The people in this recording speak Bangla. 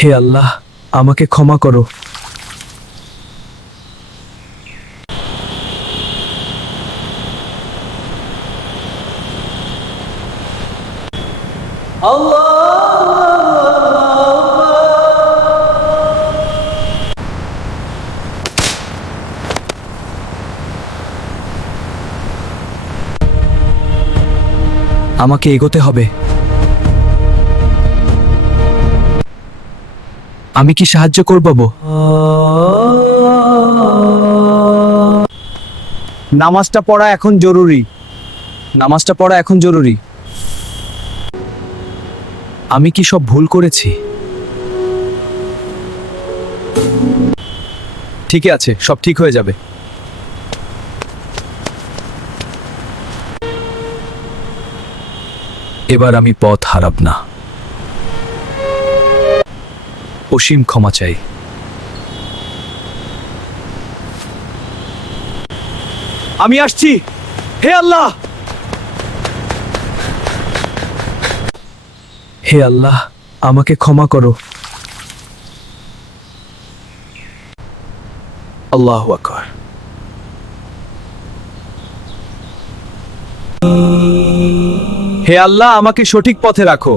হে আল্লাহ, আমাকে ক্ষমা করো। আমাকে এগোতে হবে। আমি কি সাহায্য করব? নামাজটা পড়া এখন জরুরি। নামাজটা পড়া এখন জরুরি। আমি কি সব ভুল করেছি? ঠিকই আছে, সব ঠিক হয়ে যাবে। এবার আমি পথ হারাব না। অসীম ক্ষমা চাই। আমি আসছি। হে আল্লাহ, হে আল্লাহ, আমাকে ক্ষমা করো। আল্লাহু আকবার। হে আল্লাহ, আমাকে সঠিক পথে রাখো।